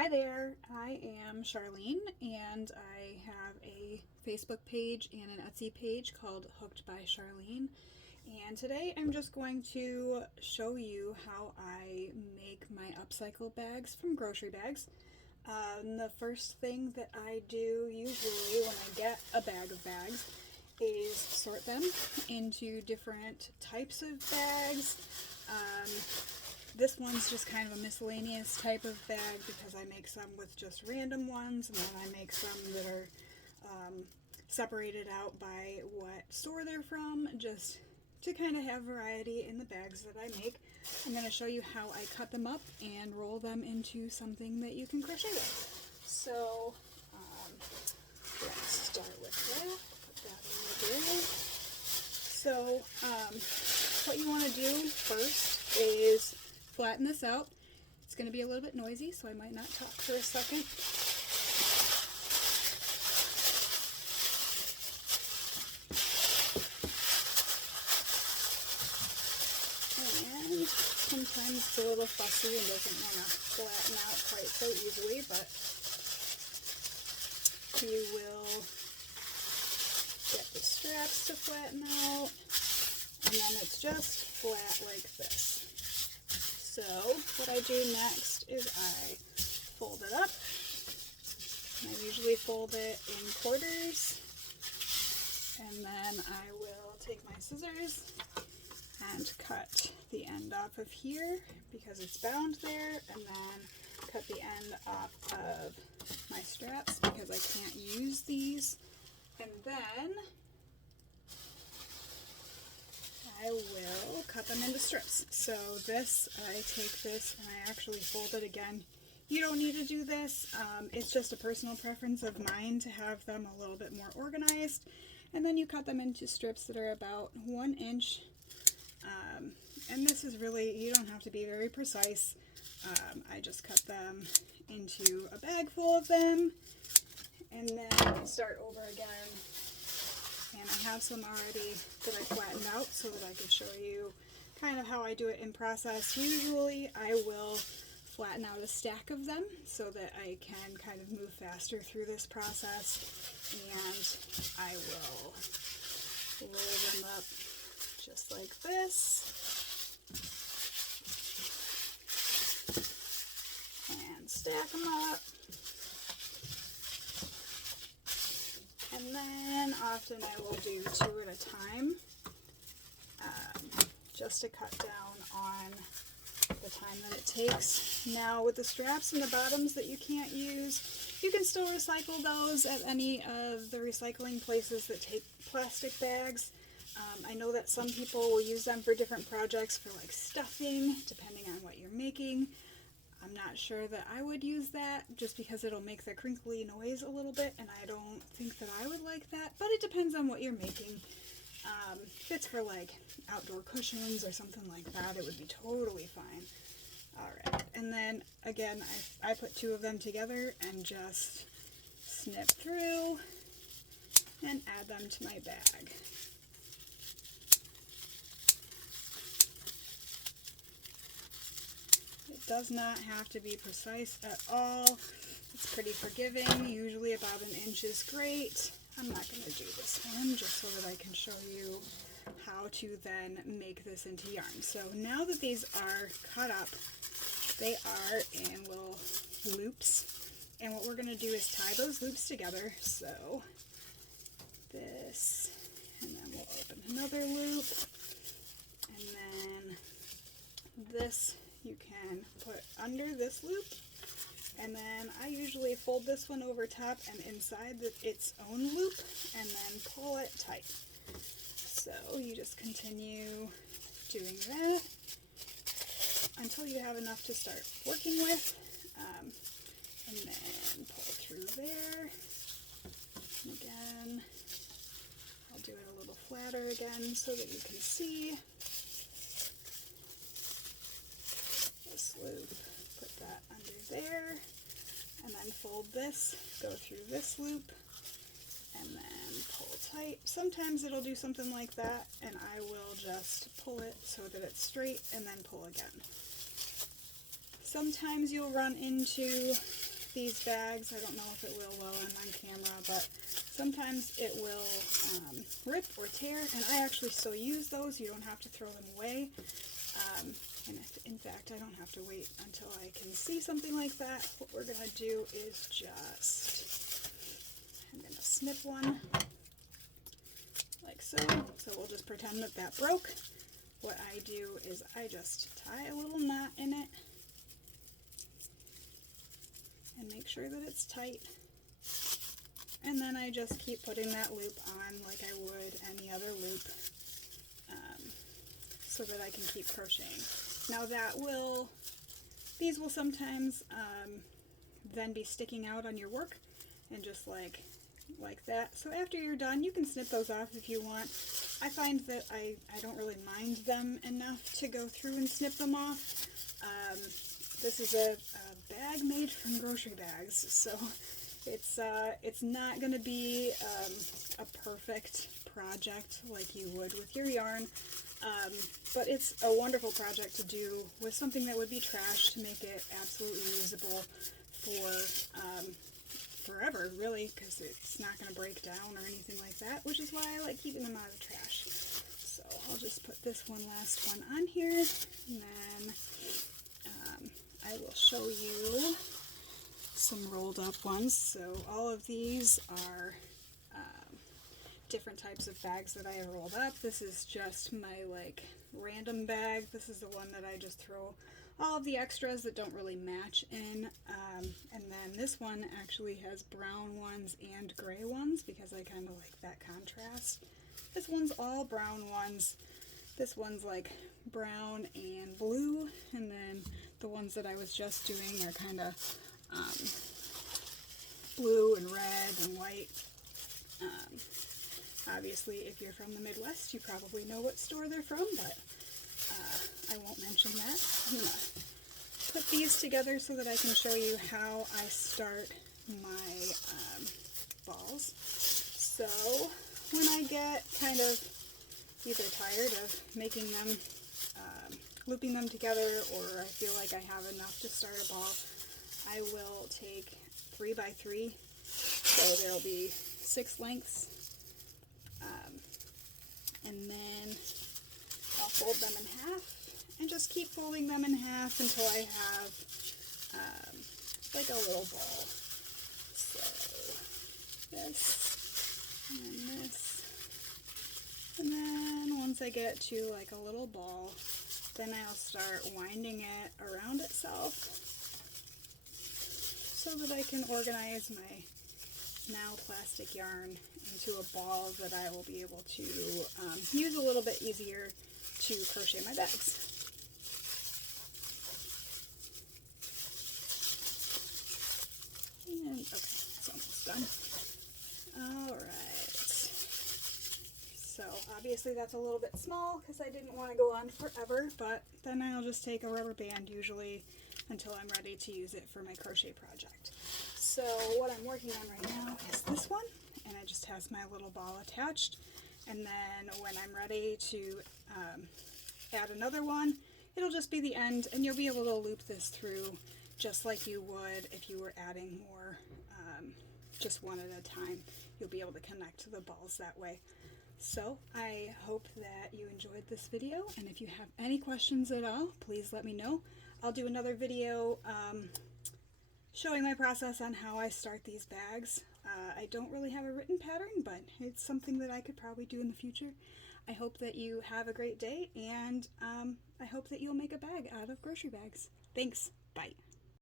Hi there, I am Charlene and I have a Facebook page and an Etsy page called Hooked by Charlene. And today I'm just going to show you how I make my upcycle bags from grocery bags. The first thing that I do usually when I get a bag of bags is sort them into different types of bags. This one's just kind of a miscellaneous type of bag because I make some with just random ones, and then I make some that are separated out by what store they're from, just to kind of have variety in the bags that I make. I'm going to show you how I cut them up and roll them into something that you can crochet with. So let's start with that. Put that in the bag. So what you want to do first is flatten this out. It's going to be a little bit noisy, so I might not talk for a second. And sometimes it's a little fussy and doesn't want to flatten out quite so easily, but you will get the straps to flatten out, and then it's just flat like this. So what I do next is I fold it up. I usually fold it in quarters, and then I will take my scissors and cut the end off of here because it's bound there, and then cut the end off of my straps because I can't use these, and then I will cut them into strips. So this, I take this and I actually fold it again. You don't need to do this. It's just a personal preference of mine to have them a little bit more organized. And then you cut them into strips that are about 1 inch. And this is really, you don't have to be very precise. I just cut them into a bag full of them and then start over again. And I have some already that I flattened out so that I could show you kind of how I do it in process. Usually I will flatten out a stack of them so that I can kind of move faster through this process, and I will roll them up just like this and stack them up. And then often I will do 2 at a time, just to cut down on the time that it takes. Now with the straps and the bottoms that you can't use, you can still recycle those at any of the recycling places that take plastic bags. I know that some people will use them for different projects, for like stuffing, depending on what you're making. I'm not sure that I would use that just because it'll make the crinkly noise a little bit, and I don't think that I would like that, but it depends on what you're making. If it's for like outdoor cushions or something like that, it would be totally fine. Alright, and then again, I put 2 of them together and just snip through and add them to my bag. It does not have to be precise at all. It's pretty forgiving. Usually about 1 inch is great. I'm not going to do this one just so that I can show you how to then make this into yarn. So now that these are cut up, they are in little loops. And what we're going to do is tie those loops together. So this, and then we'll open another loop. And then this you can put under this loop, and then I usually fold this one over top and inside its own loop and then pull it tight. So you just continue doing that until you have enough to start working with, and then pull through there. And again, I'll do it a little flatter again so that you can see. Loop, put that under there, and then fold this, go through this loop, and then pull tight. Sometimes it'll do something like that, and I will just pull it so that it's straight and then pull again. Sometimes you'll run into these bags. I don't know if it will while I'm on camera, but sometimes it will rip or tear, and I actually still use those. You don't have to throw them away. And in fact, I don't have to wait until I can see something like that. What we're going to do is I'm going to snip one like so. So we'll just pretend that that broke. What I do is I just tie a little knot in it and make sure that it's tight. And then I just keep putting that loop on like I would any other loop, so that I can keep crocheting. Now these will sometimes then be sticking out on your work, and just like that. So after you're done, you can snip those off if you want. I find that I don't really mind them enough to go through and snip them off. This is a bag made from grocery bags, so it's not going to be a perfect project like you would with your yarn, but it's a wonderful project to do with something that would be trash to make it absolutely usable for forever, really, because it's not going to break down or anything like that, which is why I like keeping them out of the trash. So I'll just put this last one on here, and then I will show you some rolled up ones. So all of these are different types of bags that I have rolled up. This is just my like random bag. This is the one that I just throw all of the extras that don't really match in, and then this one actually has brown ones and gray ones because I kind of like that contrast. This one's all brown ones. This one's like brown and blue, and then the ones that I was just doing are kind of blue and red and white. Obviously, if you're from the Midwest, you probably know what store they're from, but I won't mention that. I'm going to put these together so that I can show you how I start my balls. So when I get kind of either tired of making them, looping them together, or I feel like I have enough to start a ball, I will take 3x3, so there'll be 6 lengths, and then I'll fold them in half and just keep folding them in half until I have like a little ball. So this and this, and then once I get to like a little ball, then I'll start winding it around itself so that I can organize my now plastic yarn into a ball that I will be able to use a little bit easier to crochet my bags. And okay, it's almost done. Alright. So obviously that's a little bit small because I didn't want to go on forever, but then I'll just take a rubber band usually until I'm ready to use it for my crochet project. So what I'm working on right now is this one, and it just has my little ball attached, and then when I'm ready to add another one, it'll just be the end, and you'll be able to loop this through just like you would if you were adding more, just one at a time. You'll be able to connect the balls that way. So I hope that you enjoyed this video, and if you have any questions at all, please let me know. I'll do another video showing my process on how I start these bags. I don't really have a written pattern, but it's something that I could probably do in the future. I hope that you have a great day, and I hope that you'll make a bag out of grocery bags. Thanks. Bye.